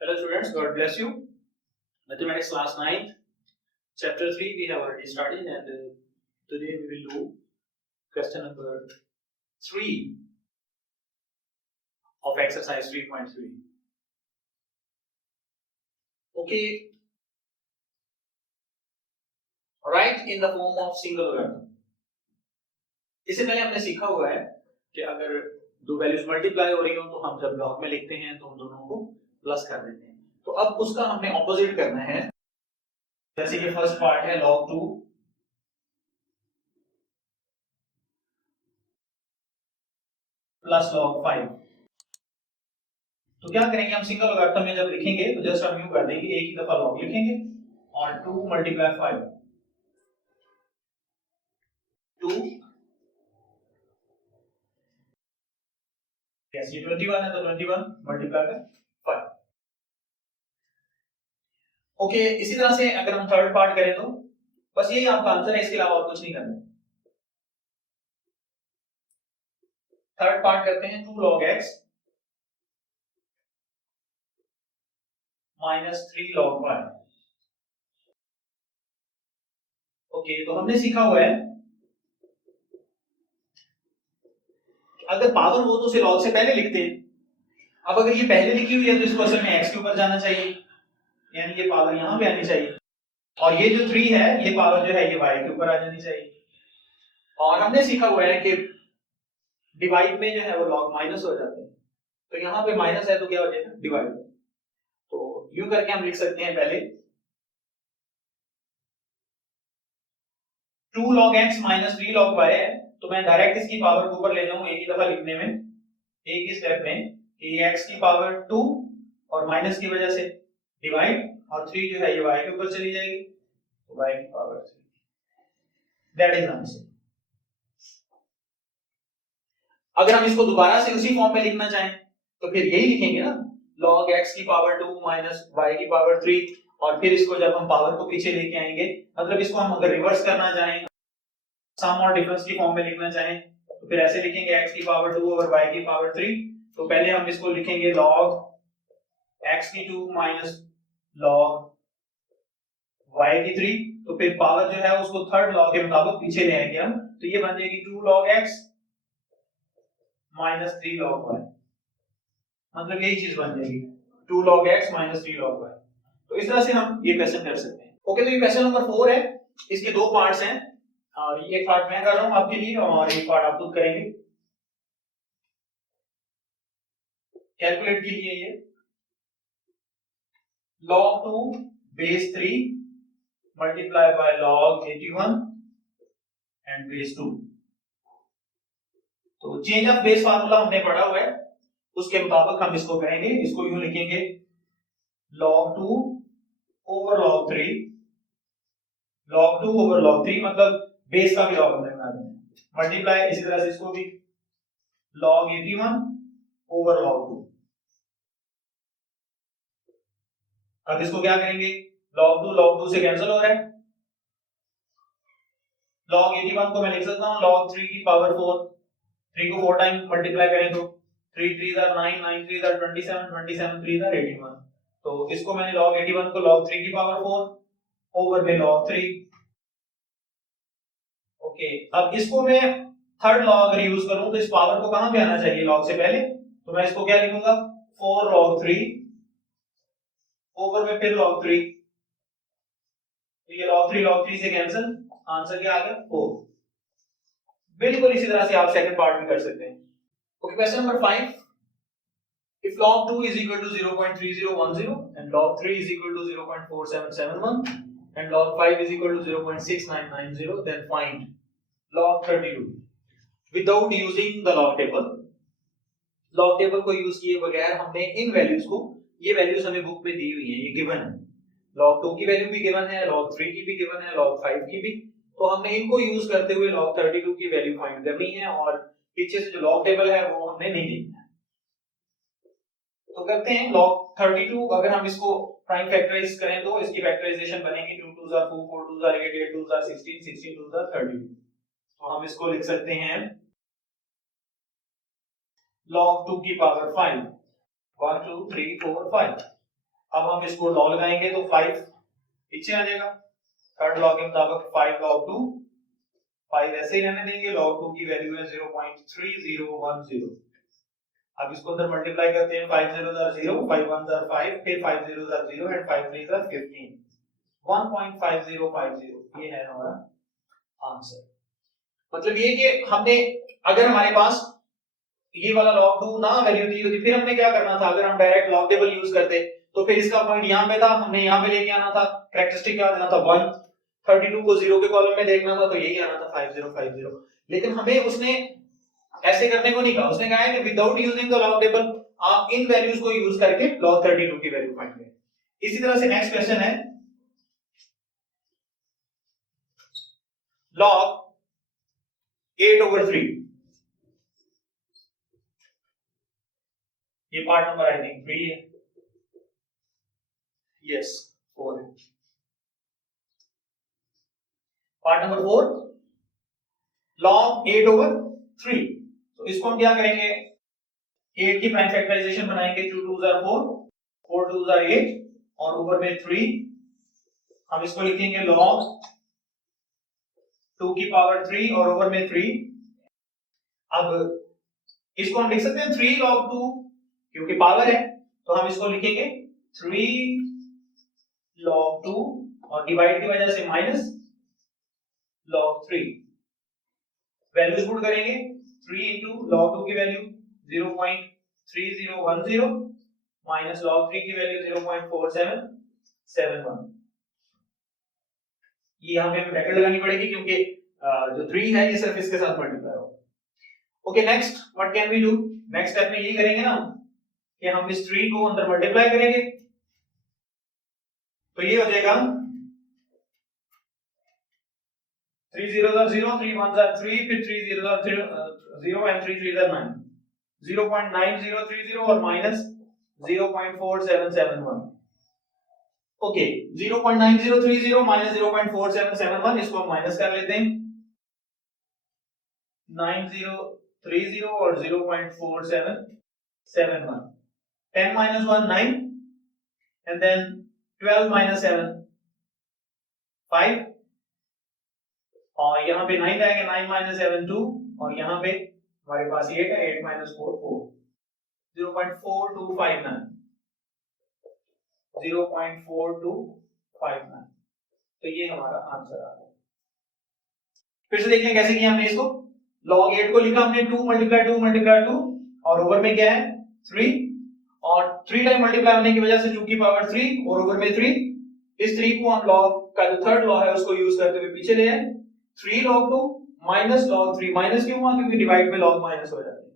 Hello students, God bless you. Mathematics class 9, chapter 3 we have already started and today we will do question number 3 of exercise 3.3. Okay, write in the form of single logarithm. इससे पहले हमने सीखा हुआ है कि अगर दो values multiply हो रही हो तो हम जब लॉग में लिखते हैं तो हम दोनों को प्लस कर देते हैं। तो अब उसका हमें ऑपोजिट करना है। जैसे कि फर्स्ट पार्ट है log 2 प्लस log 5। तो क्या करेंगे हम सिंगल लोगारिथम में जब लिखेंगे तो जस्ट हम यूं कर देंगे, एक ही दफा log लिखेंगे और 2 मल्टीप्लाई 5 2 यस ये 21 है तो 21 मल्टीप्लाई बाय 5। ओके, इसी तरह से अगर हम थर्ड पार्ट करें तो बस यही आपका आंसर है, इसके अलावा और कुछ नहीं करना। थर्ड पार्ट करते हैं 2 log x minus 3 log y। Okay, तो हमने सीखा हुआ है अगर पावर हो तो उसे log से पहले लिखते हैं। अब अगर ये पहले लिखी हुई है तो इसको असल में x के ऊपर जाना चाहिए, यानी ये पावर यहां पे आनी चाहिए और ये जो 3 है ये पावर जो है ये y के ऊपर आ जानी चाहिए। और हमने सीखा हुआ है कि डिवाइड में जो है वो log माइनस हो जाते हैं, तो यहाँ पे माइनस है तो क्या हो जाएगा डिवाइड। तो यूं करके हम लिख सकते हैं पहले 2 log x minus 3 log y है, तो मैं डायरेक्ट इसकी पावर को ऊपर ले जाऊं एक ही दफा लिखने में, एक ही स्टेप में कि x की पावर 2 और माइनस की वजह से डिवाइड और 3 जो है ये y के ऊपर चली जाएगी तो y की पावर 3। That is answer. अगर हम इसको दोबारा से उसी फॉर्म में लिखना चाहें तो फिर यही लिखेंगे ना, log x की पावर 2 माइनस y की पावर 3 और फिर इसको जब हम पावर को पीछे लेके आएंगे, मतलब इसको हम अगर रिवर्स करना चाहें, सम और डिफरेंस की फॉर्म में लिखना चाहें तो फिर ऐसे लिखेंगे x की पावर 2 ओवर y की पावर 3। तो पहले हम इसको लिखेंगे log x की 2 माइनस log y की 3, तो फिर पावर जो है उसको थर्ड लॉ के मुताबिक पीछे ले आएंगे हम, तो ये बन जाएगी 2 log x minus 3 log y, मतलब यही चीज बन जाएगी 2 log x minus 3 log y। तो इस तरह से हम ये क्वेश्चन कर सकते हैं। ओके, तो ये क्वेश्चन नंबर 4 है, इसके दो पार्ट्स हैं और ये एक पार्ट मैं कर रहा हूं आपके लिए और एक पार्ट आप खुद करेंगे कैलकुलेट के लिए। ये log 2 base 3 multiply by log 81 and base 2। तो चेंज ऑफ बेस फार्मूला हमने पढ़ा हुआ है, उसके मुताबिक हम इसको करेंगे। इसको यूं लिखेंगे log 2 over log 3, log 2 over log 3 मतलब बेस का भी log हमने बना देना, मल्टीप्लाई इसी तरह से इसको भी log 81 ओवर log 2। अब इसको क्या करेंगे, log 2 से कैंसिल हो रहा है, log 81 को मैं लिख सकता हूं log 3 की पावर 4, 3 को 4 टाइम मल्टीप्लाई करें तो 3 3 are 9, 9 3 are 27, 27 3 are 81। तो इसको मैंने log 81 को log 3 की पावर 4 ओवर में log 3। ओके, अब इसको मैं थर्ड लॉ अगर यूज करूं तो इस पावर को कहां पे आना चाहिए log से पहले, तो मैं इसको क्या लिखूंगा 4 log 3 ओवर में फिर log 3, तो ये log 3 से कैंसिल, आंसर क्या आ गया 4। बिल्कुल इसी तरह से आप सेकंड पार्ट भी कर सकते हैं। Okay, question number 5, if log 2 is equal to 0.3010 and log 3 is equal to 0.4771 and log 5 is equal to 0.6990, then find log 32 without using the log table। log table को यूज किए बगैर हमने इन values को, ये वैल्यूज हमें book में दी हुई है, ये गिवन है, log 2 की वैल्यू भी गिवन है, log 3 की भी गिवन है, log 5 की भी, तो हमने इनको यूज करते हुए log 32 की वैल्यू फाइंड करनी है और पीछे से जो log टेबल है वो हमने नहीं देखना है। तो करते हैं log 32, अगर हम इसको प्राइम फैक्टराइज करें तो इसकी फैक्टराइजेशन बनेगी 2 2s are 4, 4 2s are 8, 8 2s are 16, 16 2s are 32। तो हम इसको लिख सकते हैं log 2 की पावर 5, 1 2 3 4 5। अब हम इसको लॉग लगाएंगे तो 5 पीछे आ जाएगा। थर्ड लॉ के मुताबिक 5 log 2, 5 ऐसे ही रहने देंगे। log 2 की वैल्यू है 0.3010। अब इसको अंदर मल्टीप्लाई करते हैं, 5 0 0, 5 1 5, फिर 5 0 0 एंड 5 3 15, 1.5050। ये है हमारा आंसर। मतलब ये कि हमने, अगर हमारे पास ये वाला log 2 ना वैल्यू दी होती, फिर हमने क्या करना था, अगर हम डायरेक्ट लॉग टेबल यूज करते तो फिर इसका पॉइंट यहां पे था, हमने यहां पे लेके आना था, कैरेक्टरिस्टिक क्या देना था 1, 32 को 0 के कॉलम में देखना था, तो यही आना था 5050। लेकिन हमें उसने ऐसे करने को नहीं कहा, उसने कहा है कि without using the log table आप इन वैल्यूज को यूज करके log 32 की वैल्यू फाइंड करें। इसी तरह से नेक्स्ट क्वेश्चन है log 8/3। ये पार्ट नंबर आई थिंक 3 है, यस 4 है। Part number 4 log 8/3। तो इसको हम क्या करेंगे, 8 की प्राइम फैक्टराइजेशन बनाएंगे, 2 2 4, 4 2 8 और ऊपर में 3। हम इसको लिखेंगे log 2 की पावर 3 और ऊपर में 3। अब इसको हम लिख सकते हैं 3 log 2, क्योंकि पावर है, तो हम इसको लिखेंगे 3 log 2 और डिवाइड की वजह से माइनस log 3। वैल्यूज पुट करेंगे, 3 into log 2 की वैल्यू 0.3010 माइनस log 3 की वैल्यू 0.4771। ये यहां पे हमें ब्रैकेट लगानी पड़ेगी क्योंकि जो 3 है ये सिर्फ इसके साथ मल्टीप्लाई होगा। Okay, next what can we do, next step में ये करेंगे ना कि हम इस 3 को अंदर मल्टीप्लाई करेंगे, तो ये हो जाएगा 3 0 0, 3 1 3, फिर 3 0 0 एंड 3 3 9, 0.9030 और माइनस 0.4771। ओके, 0.9030 माइनस 0.4771, इसको हम माइनस कर लेते हैं, 9030 और 0.4771, 10 minus 1 9 and then 12 minus 7 5 और यहां पे 9 आएगा, 9 minus 7 2 और यहां पे हमारे पास 8 है, 8 minus 4 4, 0.4259, 0.4259। तो ये हमारा आंसर आ गया। फिर से देखते हैं कैसे किया हमने इसको। log 8 को लिखा हमने 2 multiply 2 multiply 2 और ओवर में क्या है 3 और 3 टाइम मल्टीप्लाई होने की वजह से 2 की पावर 3 और ओवर में 3। इस 3 को हम log का जो थर्ड लॉ है उसको यूज करते हुए पीछे ले आए, 3 log 2 माइनस log 3। माइनस क्यों हुआ, क्योंकि डिवाइड में log माइनस हो जाती है।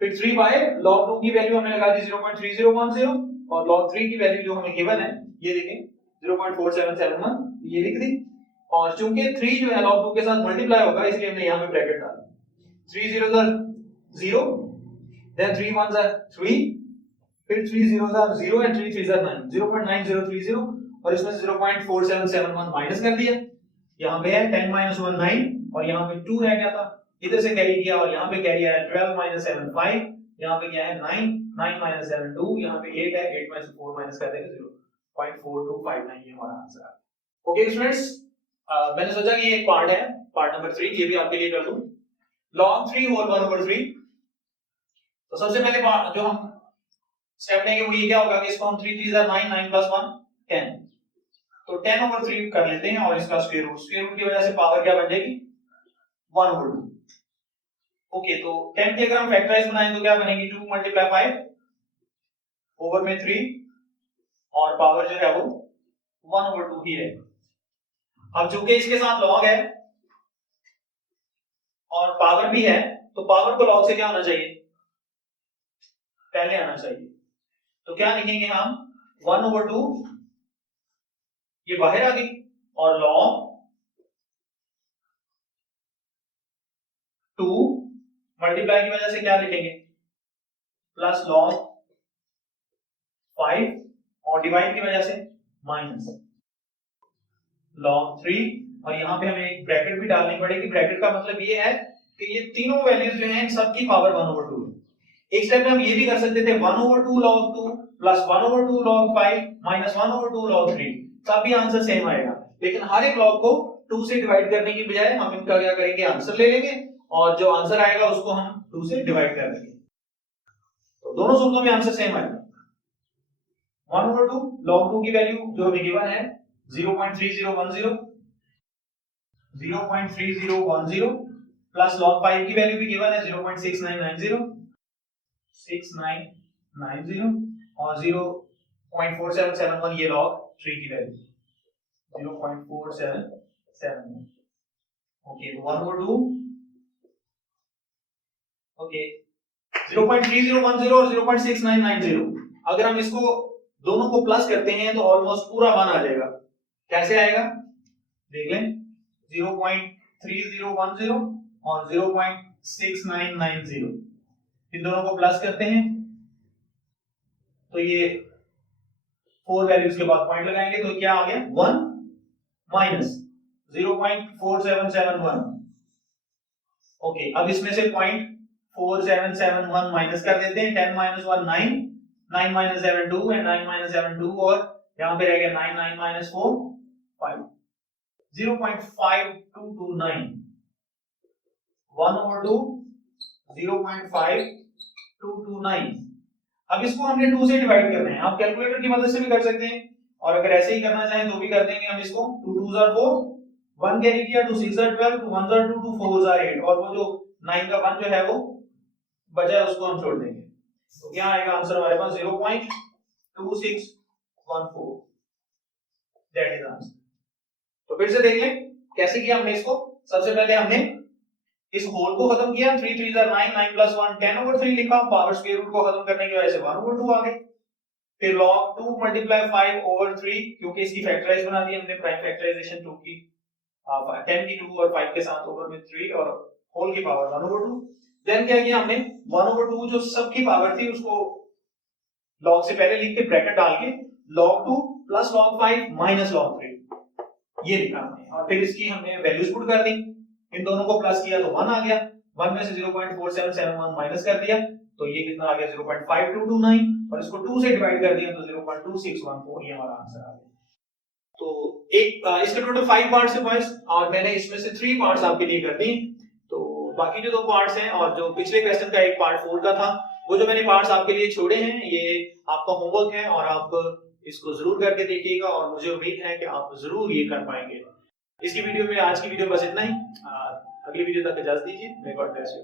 फिर 3 बाय log 2 की वैल्यू हमने लगा दी 0.3010 और log 3 की वैल्यू जो हमें गिवन है ये देखें 0.4771, ये लिख दी। और चूंकि 3 जो है log 2 के साथ मल्टीप्लाई होगा इसलिए हमने यहां पे ब्रैकेट डाला, 3 0 0 then 3 1 3, फिर 3 0 0 and 3 3 9, 0.9030 और इसमें 0.4771 माइनस कर दिया। यहां पे है 10 minus 1 9 और यहां पे 2 रह गया था, इधर से कैरी किया और यहां पे कैरी आया 12 minus 7 5, यहां पे क्या है 9, 9 minus 7 2, यहां पे 8 है, 8 में से 4 माइनस कर देंगे 0.4259, ये हमारा आंसर है। ओके स्टूडेंट्स, मैंने सोचा कि ये एक पार्ट है, पार्ट नंबर 3, ये भी आपके लिए कर दूं, log 3 whole 1/3। तो सबसे पहले जो हम स्टेप लेंगे वो ये क्या होगा कि इसको हम 3 3 9, 9 plus 1 10, तो 10/3 कर लेते हैं और इसका स्क्वायर रूट की वजह से पावर क्या बन जाएगी 1/2। ओके, तो 10 की अगर हम फैक्टराइज बनाएं तो क्या बनेगी 2 multiply 5 ओवर में 3 और पावर जो है वो 1/2 ही है। अब चूंकि इसके साथ लॉग है और पावर भी है तो पावर को लॉग से क्या होना चाहिए, पहले आना चाहिए। तो क्या लिखेंगे हम 1/2, ये बाहर आ गई और log 2 मल्टीप्लाई की वजह से क्या लिखेंगे प्लस log 5 और डिवाइड की वजह से माइनस log 3 और यहां पे हमें एक ब्रैकेट भी डालनी पड़ेगी। ब्रैकेट का मतलब ये है कि ये तीनों वैल्यूज जो हैं इन सब की पावर 1/2 है। एक स्टेप में हम ये भी कर सकते थे 1/2 log 2 plus 1/2 log 5 minus 1/2 log 3, तब भी आंसर सेम आएगा। लेकिन हर एक log को 2 से डिवाइड करने की बजाय हम इनका क्या करेंगे, आंसर ले लेंगे और जो आंसर आएगा उसको हम 2 से डिवाइड कर देंगे, तो दोनों सूत्रों में आंसर सेम आएगा। 1/2 log 2 की वैल्यू जो हमें गिवन है 0.3010 प्लस log 5 की वैल्यू भी गिवन है 0.6990 और 0.4771 ये log 3 की वैल्यू 0.4771। ओके, तो 1/2 ओके 0.3010 और 0.6990, अगर हम इसको दोनों को प्लस करते हैं तो ऑलमोस्ट पूरा 1 आ जाएगा। कैसे आएगा देख लें, 0.3010 और 0.6990, इन दोनों को प्लस करते हैं तो ये 4 वैल्यूज के बाद पॉइंट लगाएंगे तो क्या आ गया 1 माइनस 0.4771। ओके, अब इसमें से 0.4771 माइनस कर देते हैं, 10 माइनस 1 9, 9 माइनस 7 2 एंड 9 माइनस 7 2 और यहां पे रह गया 9, 9 माइनस 4 5, 0.5229 1/2 0.5229। अब इसको हमने 2 से डिवाइड करना है, आप कैलकुलेटर की मदद से भी कर सकते हैं और अगर ऐसे ही करना चाहें तो भी कर देंगे हम इसको। 2 2s are 4, 1 कैरी किया, 2 6s are 12, 2 1s are 2, 2 4s are 8 और वो जो 9 का 1 जो है वो बचा है उसको हम छोड़ देंगे, तो क्या आएगा आंसर हमारे पास 0.2614, दैट इज आंसर। तो फिर से देख लें कैसे किया हमने इसको। सबसे पहले हमने इस होल को खत्म किया, 3 3s are 9, 9 plus 1 10/3 लिखा, पावर स्क्वायर रूट को खत्म करने की वजह से 1/2 आ गई। फिर log 2 multiply 5/3, क्योंकि इसकी फैक्टराइज बना दी हमने, प्राइम फैक्टराइजेशन 2 की 10 की 2 और 5 के साथ ओवर में 3 और होल की पावर 1/2। देन क्या किया हमने 1/2 जो सब की पावर थी उसको log से पहले लिख के ब्रैकेट डाल के log 2 plus log 5 minus log 3 ये लिखा हमने, और फिर इसकी हमने वैल्यूज पुट कर दी, इन दोनों को प्लस किया तो 1 आ गया, 1 में से 0.4771 माइनस कर दिया तो ये कितना आ गया 0.5229 और इसको 2 से डिवाइड कर दिया तो 0.2614, ये हमारा आंसर आ गया। तो एक इसके टोटल 5 पार्ट्स है बॉयज और मैंने इसमें से 3 पार्ट्स आपके लिए कर दी, तो बाकी जो 2 पार्ट्स हैं और जो पिछले क्वेश्चन का एक पार्ट 4 का था वो जो मैंने पार्ट्स आपके लिए छोड़े हैं ये आपका होमवर्क है और आप इसको जरूर करके देखिएगा और मुझे उम्मीद है कि आप जरूर ये कर पाएंगे। इसकी वीडियो में आज की वीडियो बस इतना ही, अगली वीडियो तक इजाजत दीजिए, मे गॉड ब्लेस यू।